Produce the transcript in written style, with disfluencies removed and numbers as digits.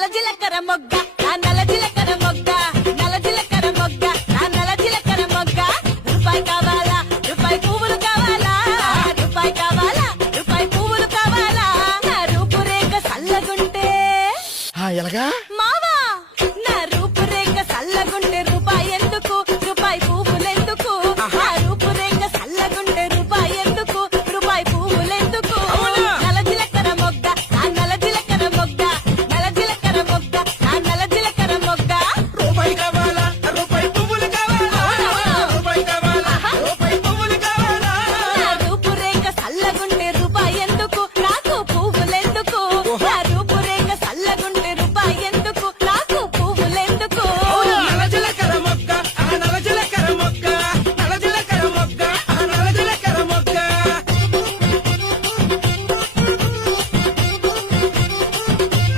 నల్ల జీలకర్ర మొగ్గ నా నల్ల జీలకర్ర మొగ్గ నల్ల జీలకర్ర మొగ్గ నా నల్ల జీలకర్ర మొగ్గ రూపాయి కావాలా రూపాయి పువ్వులు కావాలా రూపాయి కావాలా రూపాయి పువ్వులు కావాలా నా రూపురేఖ సల్లగుంటే ఎలాగా